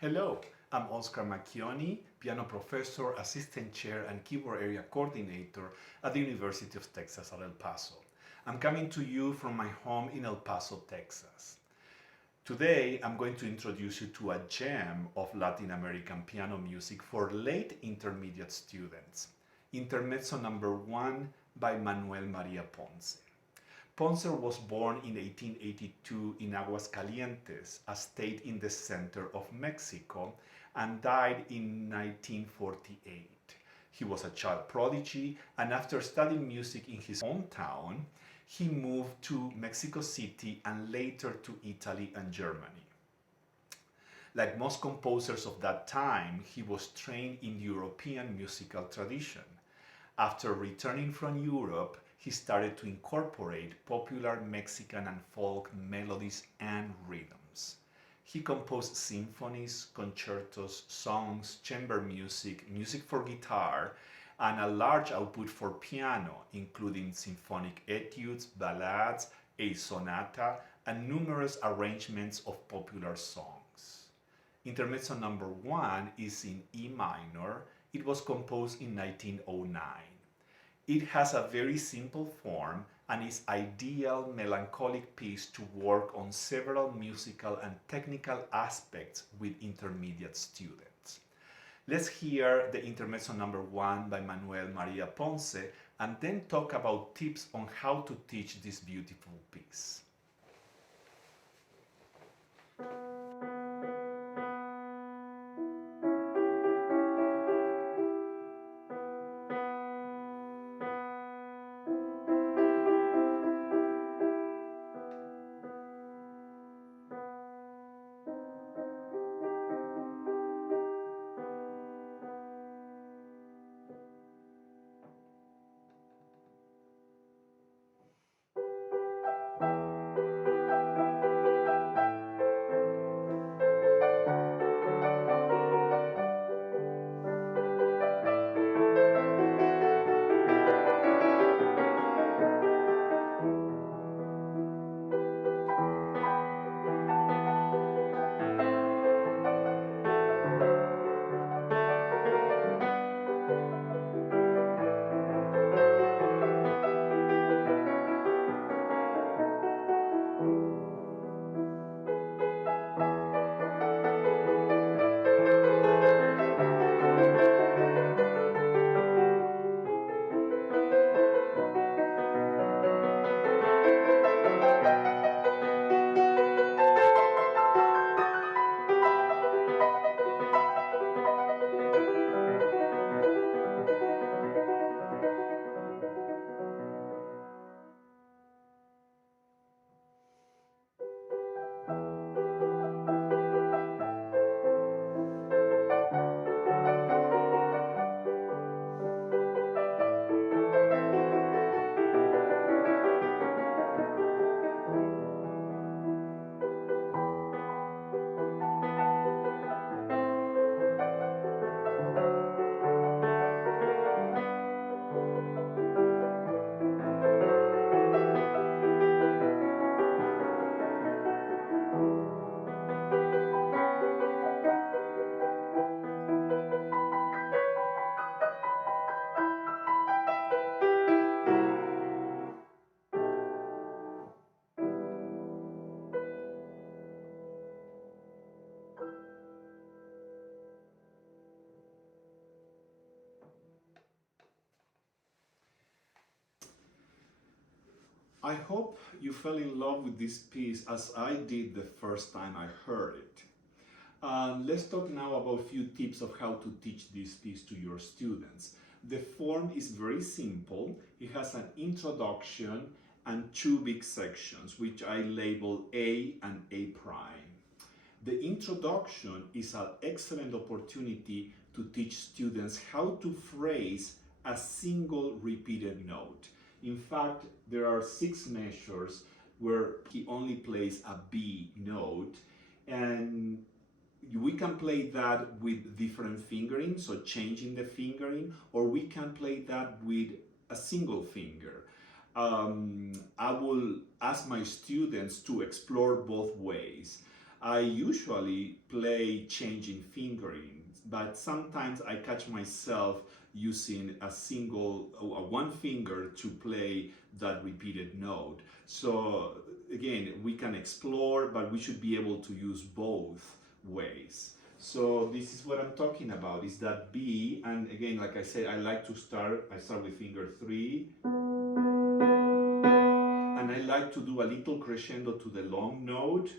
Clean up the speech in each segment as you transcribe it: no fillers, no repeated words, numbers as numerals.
Hello, I'm Oscar Macchioni, piano professor, assistant chair, and keyboard area coordinator at the University of Texas at El Paso. I'm coming to you from my home in El Paso, Texas. Today, I'm going to introduce you to a gem of Latin American piano music for late intermediate students. Intermezzo number 1 by Manuel Maria Ponce. Ponce was born in 1882 in Aguascalientes, a state in the center of Mexico, and died in 1948. He was a child prodigy, and after studying music in his hometown, he moved to Mexico City and later to Italy and Germany. Like most composers of that time, he was trained in European musical tradition. After returning from Europe, he started to incorporate popular Mexican and folk melodies and rhythms. He composed symphonies, concertos, songs, chamber music, music for guitar, and a large output for piano, including symphonic etudes, ballades, a sonata, and numerous arrangements of popular songs. Intermezzo number 1 is in E minor. It was composed in 1909. It has a very simple form and is ideal melancholic piece to work on several musical and technical aspects with intermediate students. Let's hear the Intermezzo number 1 by Manuel Maria Ponce and then talk about tips on how to teach this beautiful piece. I hope you fell in love with this piece as I did the first time I heard it. Let's talk now about a few tips of how to teach this piece to your students. The form is very simple. It has an introduction and two big sections, which I label A and A prime. The introduction is an excellent opportunity to teach students how to phrase a single repeated note. In fact, there are 6 measures where he only plays a B note, and we can play that with different fingering, so changing the fingering, or we can play that with a single finger. I will ask my students to explore both ways. I usually play changing fingering, but sometimes I catch myself using one finger to play that repeated note. So again, we can explore, but we should be able to use both ways. So this is what I'm talking about, is that B, and again, like I said, I start with finger 3, and I like to do a little crescendo to the long note.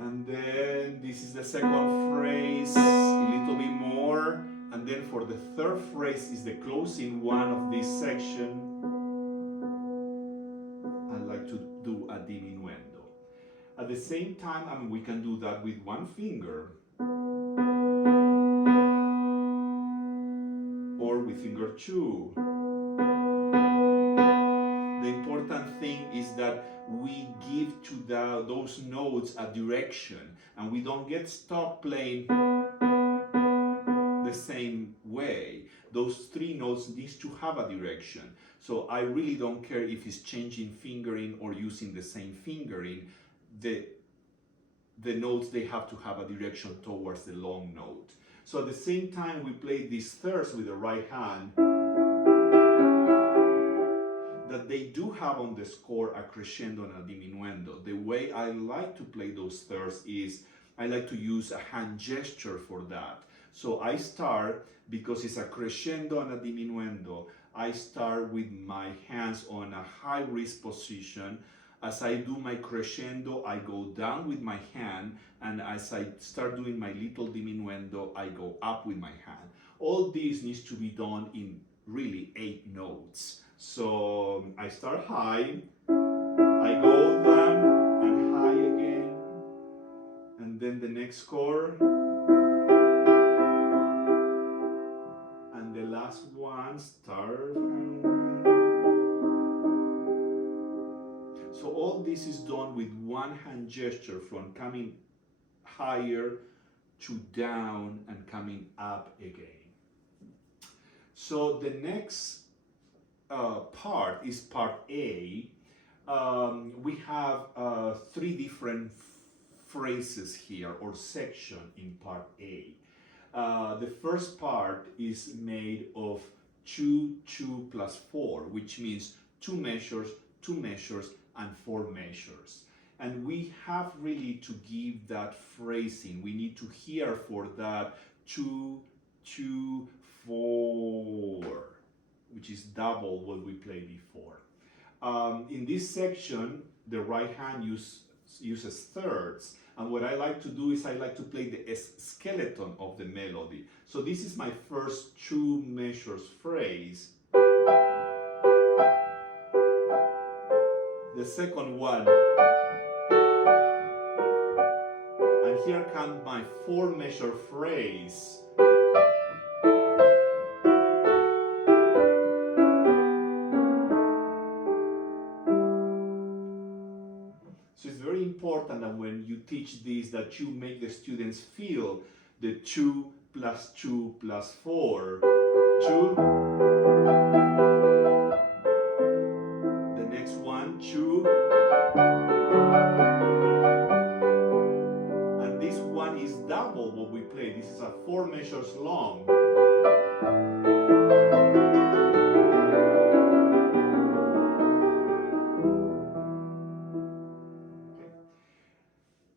And then this is the second phrase, a little bit more, and then for the third phrase is the closing one of this section. I like to do a diminuendo. At the same time, we can do that with one finger or with finger 2. The important thing is that we give to those notes a direction, and we don't get stuck playing the same way. Those 3 notes need to have a direction. So I really don't care if it's changing fingering or using the same fingering. The notes, they have to have a direction towards the long note. So at the same time we play these thirds with the right hand, that they do have on the score a crescendo and a diminuendo. The way I like to play those thirds is I like to use a hand gesture for that. So I start, because it's a crescendo and a diminuendo, I start with my hands on a high wrist position. As I do my crescendo, I go down with my hand, and as I start doing my little diminuendo, I go up with my hand. All this needs to be done in really 8 notes. So I start high, I go down and high again, and then the next chord, and the last one, start. So all this is done with one hand gesture, from coming higher to down and coming up again. So the next part is part A. We have 3 different phrases here, or section in part A. The first part is made of 2, 2 plus 4, which means 2 measures, 2 measures, and 4 measures. And we have really to give that phrasing. We need to hear for that 2, 2, 4, which is double what we played before. In this section, the right hand uses thirds, and what I like to do is I like to play the skeleton of the melody. So this is my first 2 measures phrase. The second one, and here comes my 4 measure phrase. So it's very important that when you teach this, that you make the students feel the 2 plus 2 plus 4. 2. The next one, 2. And this one is double what we play. This is a 4 measures long.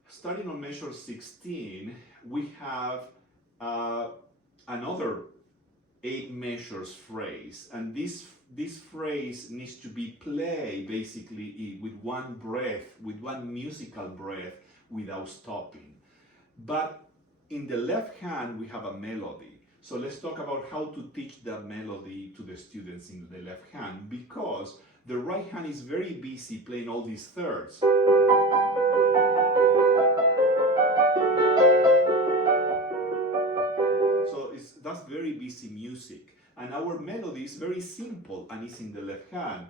Starting on measure 16, we have another 8 measures phrase, and this phrase needs to be played basically with one breath, with one musical breath, without stopping. But in the left hand we have a melody. So let's talk about how to teach that melody to the students in the left hand, because the right hand is very busy playing all these thirds. That's very busy music, and our melody is very simple and it's in the left hand.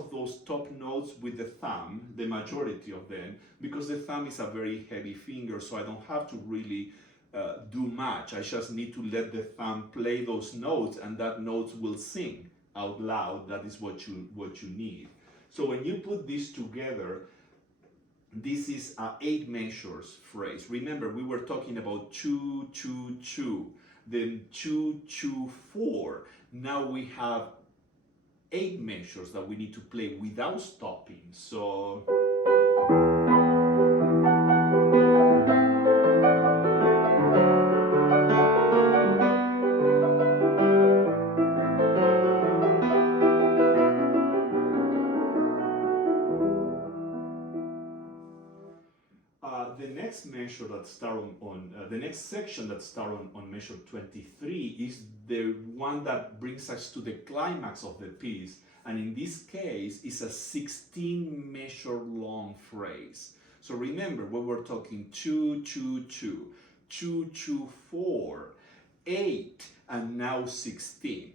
of those top notes with the thumb, the majority of them, because the thumb is a very heavy finger, so I don't have to really do much. I just need to let the thumb play those notes, and that notes will sing out loud. That is what you need. So when you put this together, this is a 8 measures phrase. Remember, we were talking about 2, 2, 2, then 2, 2, 4. Now we have 8 measures that we need to play without stopping. So the next measure that start on the next section that start on measure 23 is the one that brings us to the climax of the piece, and in this case is a 16 measure long phrase. So remember, we were talking 2, 2, 2, 2, 2, 4, 8, and now 16.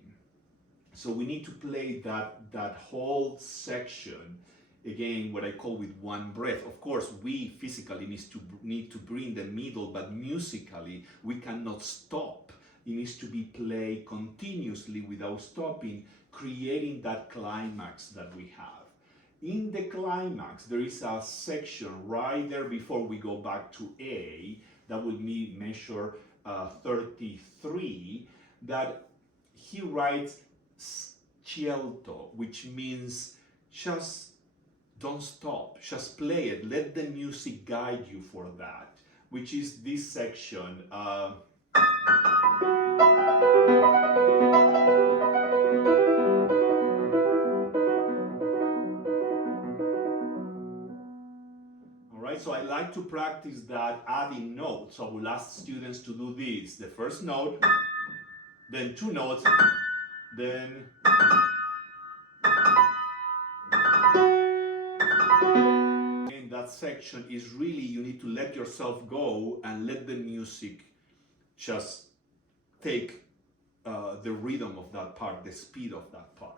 So we need to play that whole section again, what I call with one breath. Of course, we physically need to bring the middle, but musically we cannot stop. It needs to be played continuously without stopping, creating that climax that we have. In the climax, there is a section right there before we go back to A, that will be measure 33, that he writes scelto, which means just don't stop, just play it, let the music guide you for that, which is this section. All right, so I like to practice that adding notes. So I will ask students to do this. The first note, then 2 notes, then that section is really, you need to let yourself go and let the music just take the rhythm of that part, the speed of that part.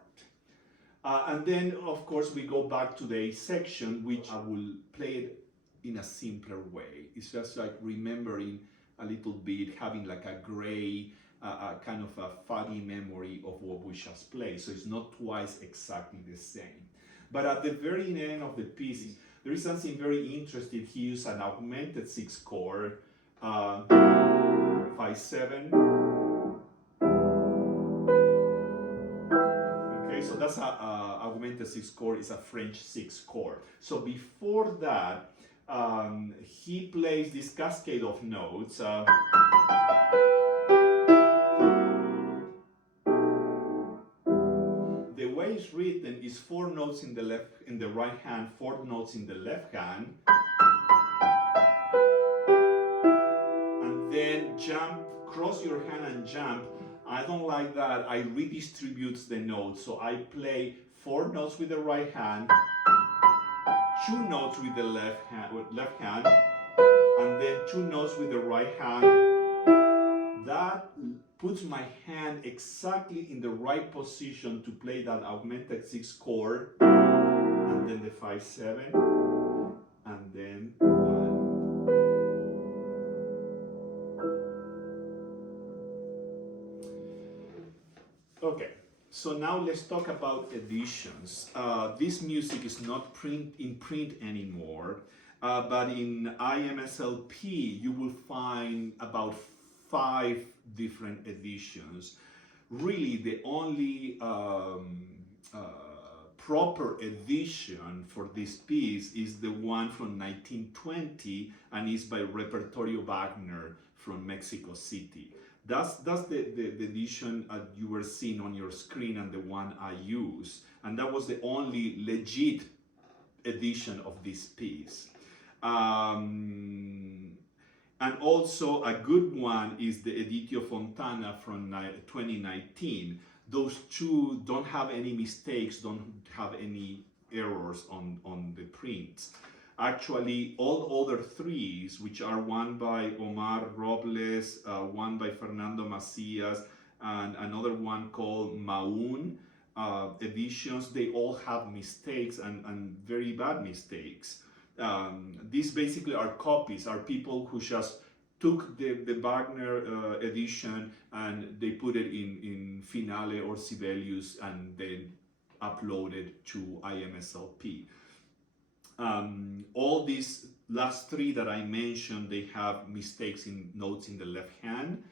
And then, of course, we go back to the A section, which I will play it in a simpler way. It's just like remembering a little bit, having like a gray, kind of a foggy memory of what we just played. So it's not twice exactly the same. But at the very end of the piece, there is something very interesting. He used an augmented 6 chord, 5/7. Okay, so that's a augmented 6 chord. Is a French 6 chord. So before that, he plays this cascade of notes. The way it's written is 4 notes in the right hand, 4 notes in the left hand, and then jump, cross your hand and jump. I don't like that. I redistribute the notes, so I play 4 notes with the right hand, 2 notes with the left hand, and then 2 notes with the right hand. That puts my hand exactly in the right position to play that augmented 6 chord, and then the 5/7, and then 1. Okay, so now let's talk about editions. This music is not in print anymore, but in IMSLP you will find about 5 different editions. Really, the only proper edition for this piece is the one from 1920, and is by Repertorio Wagner from Mexico City. That's the edition you were seeing on your screen, and the one I use. And that was the only legit edition of this piece. And also a good one is the Editio Fontana from 2019. Those two don't have any mistakes, don't have any errors on the prints. Actually, all other 3s, which are one by Omar Robles, one by Fernando Macias, and another one called Maun, editions, they all have mistakes and very bad mistakes. These basically are copies, are people who just took the Wagner edition and they put it in Finale or Sibelius and then uploaded to IMSLP. All these last three that I mentioned, they have mistakes in notes in the left hand.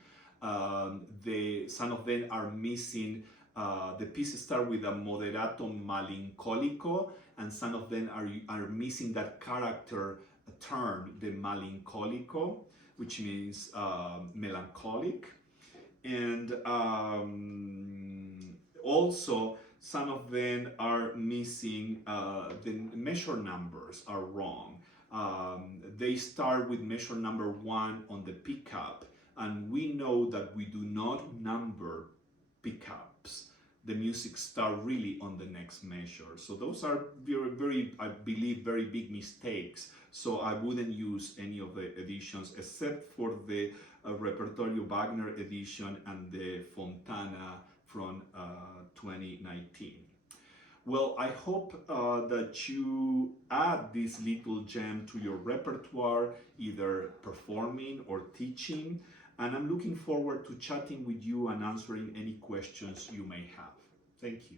Some of them are missing. The pieces start with a moderato malincolico, and some of them are missing that character turn, the malincolico, which means melancholic. And also, some of them are missing, the measure numbers are wrong. They start with measure number 1 on the pickup, and we know that we do not number pickups. The music start really on the next measure. So those are very, I believe, very big mistakes. So I wouldn't use any of the editions except for the Repertorio Wagner edition and the Fontana from 2019. Well, I hope that you add this little gem to your repertoire, either performing or teaching, and I'm looking forward to chatting with you and answering any questions you may have. Thank you.